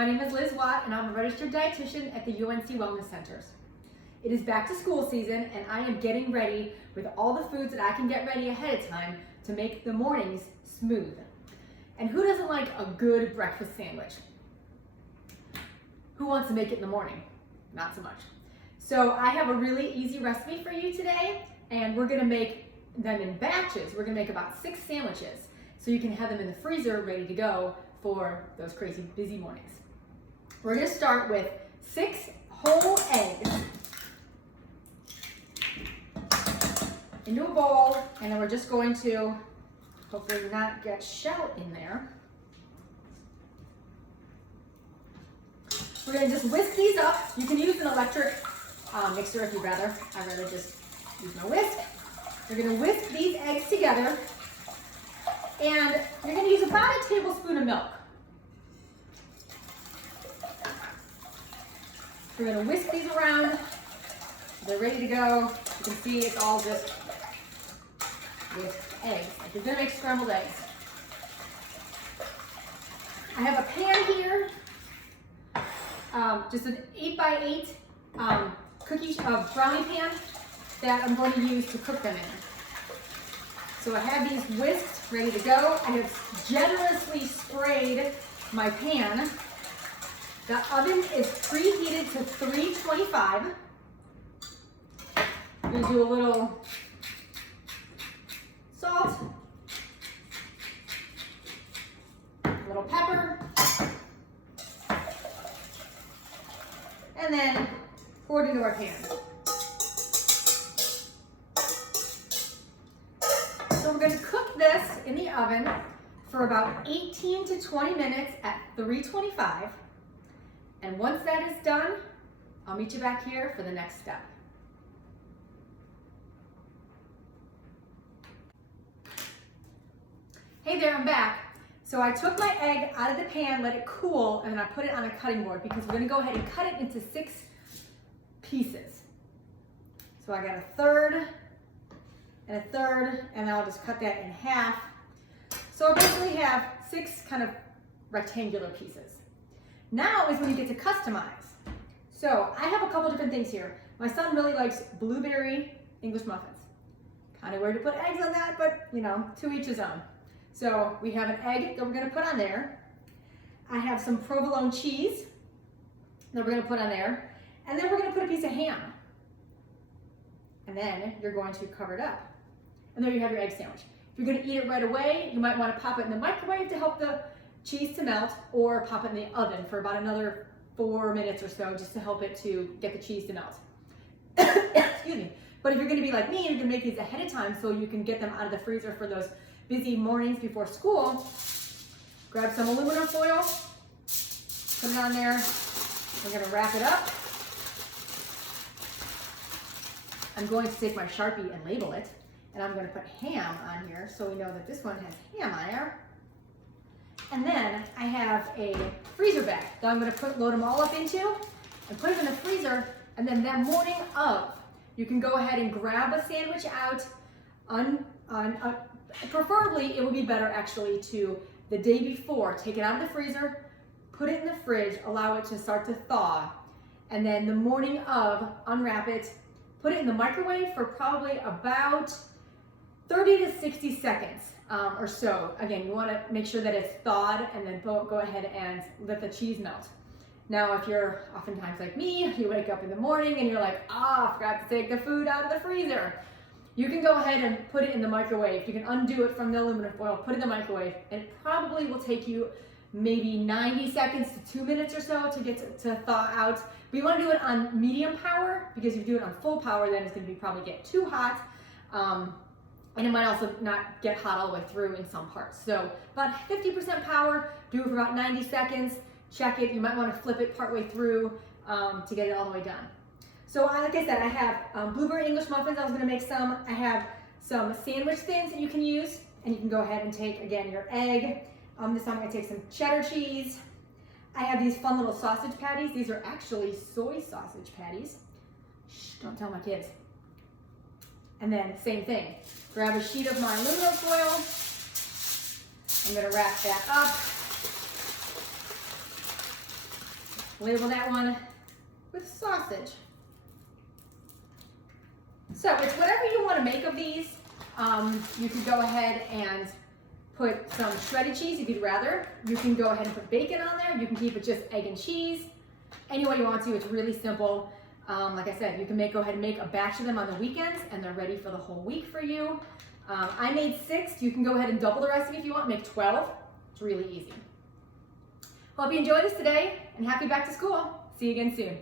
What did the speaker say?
My name is Liz Watt and I'm a registered dietitian at the UNC Wellness Centers. It is back to school season and I am getting ready with all the foods that I can get ready ahead of time to make the mornings smooth. And who doesn't like a good breakfast sandwich? Who wants to make it in the morning? Not so much. So I have a really easy recipe for you today, and we're gonna make them in batches. We're gonna make about 6 sandwiches so you can have them in the freezer ready to go for those crazy busy mornings. We're gonna start with 6 whole eggs into a bowl, and then we're just going to hopefully not get shell in there. We're gonna just whisk these up. You can use an electric mixer if you'd rather. I'd rather just use my whisk. You're gonna whisk these eggs together, and you're gonna use about a tablespoon of milk. We're gonna whisk these around. They're ready to go. You can see it's all just with eggs. Like you're gonna make scrambled eggs. I have a pan here, just an 8x8 brownie pan that I'm going to use to cook them in. So I have these whisked, ready to go. I have generously sprayed my pan. The oven is preheated to 325. I'm going to do a little salt, a little pepper, and then pour it into our pan. So we're going to cook this in the oven for about 18 to 20 minutes at 325. And once that is done, I'll meet you back here for the next step. Hey there, I'm back. So I took my egg out of the pan, let it cool, and then I put it on a cutting board because we're gonna go ahead and cut it into 6 pieces. So I got a third, and then I'll just cut that in half. So I basically have 6 kind of rectangular pieces. Now is when you get to customize. So I have a couple different things here. My son really likes blueberry English muffins. Kind of weird to put eggs on that, but you know, to each his own. So we have an egg that we're gonna put on there. I have some provolone cheese that we're gonna put on there. And then we're gonna put a piece of ham. And then you're going to cover it up. And there you have your egg sandwich. If you're gonna eat it right away, you might wanna pop it in the microwave to help the cheese to melt, or pop it in the oven for about another 4 minutes or so just to help it to get the cheese to melt. Excuse me. But if you're gonna be like me, you're gonna make these ahead of time so you can get them out of the freezer for those busy mornings before school, grab some aluminum foil, put it on there. We're gonna wrap it up. I'm going to take my Sharpie and label it, and I'm gonna put ham on here so we know that this one has ham on there. And then I have a freezer bag that I'm gonna load them all up into and put them in the freezer, and then that morning of, you can go ahead and grab a sandwich out preferably, it would be better actually to the day before, take it out of the freezer, put it in the fridge, allow it to start to thaw, and then the morning of, unwrap it, put it in the microwave for probably about 30 to 60 seconds or so. Again, you want to make sure that it's thawed, and then go ahead and let the cheese melt. Now, if you're oftentimes like me, you wake up in the morning and you're like, I forgot to take the food out of the freezer. You can go ahead and put it in the microwave. You can undo it from the aluminum foil, put it in the microwave, and it probably will take you maybe 90 seconds to 2 minutes or so to get to thaw out. But you want to do it on medium power, because if you do it on full power, then it's going to probably get too hot. And it might also not get hot all the way through in some parts. So about 50% power, do it for about 90 seconds, check it. You might want to flip it partway through to get it all the way done. So like I said, I have blueberry English muffins. I was gonna make some. I have some sandwich thins that you can use, and you can go ahead and take, again, your egg. This time I'm gonna take some cheddar cheese. I have these fun little sausage patties. These are actually soy sausage patties. Shh, don't tell my kids. And then same thing. Grab a sheet of my aluminum foil. I'm gonna wrap that up. Label that one with sausage. So it's whatever you want to make of these. You could go ahead and put some shredded cheese if you'd rather. You can go ahead and put bacon on there. You can keep it just egg and cheese. Any way you want to. It's really simple. Like I said, you can go ahead and make a batch of them on the weekends and they're ready for the whole week for you. I made 6. You can go ahead and double the recipe if you want. Make 12. It's really easy. Hope you enjoyed this today and happy back to school. See you again soon.